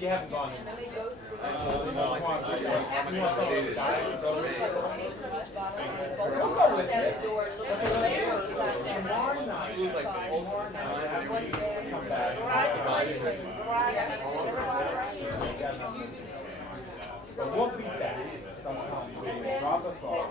You haven't gone in. But we'll be back sometime. Drop us off.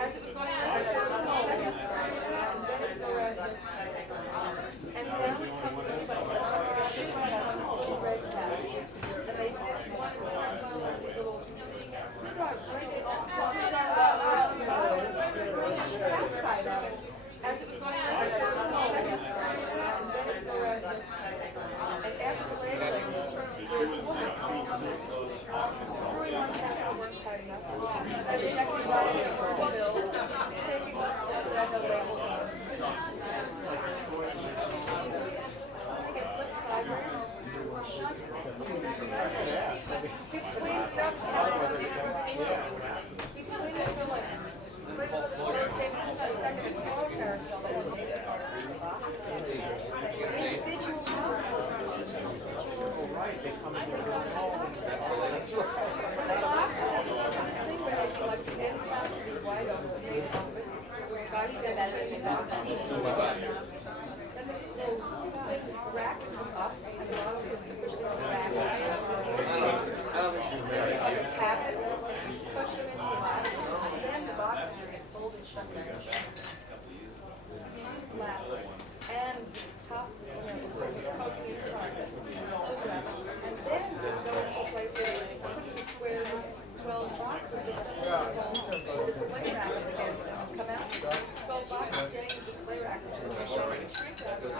As it was going on, seconds, and then it go right, and down comes the shoe red tags, and they did one time these little break it off, outside of it. As it was going on, seconds, and then it go right, and after the labeling, there's one screwing on caps that weren't tightened up. I rejected bodies that weren't filled, taking that had no labels on them. I think it flipped sideways. Keep swinging up, keep swinging it for like, maybe took a second to slow carousel that one makes boxes. Individual houses for each individual. The boxes have to go to this thing where they feel like the end cap to be wide open, made open. Where the guy said that in the box. Then this little rack can come up, and the bottom can be pushed into the rack. You can tap it, push them into the box, and then the boxes will get folded shut down. Two flaps, and top, poking in the carpet. And then go into a place where they put the square 12 boxes, it's a display rack again. Come out, 12 boxes staying in the display rack, which is showing the shrink wrap.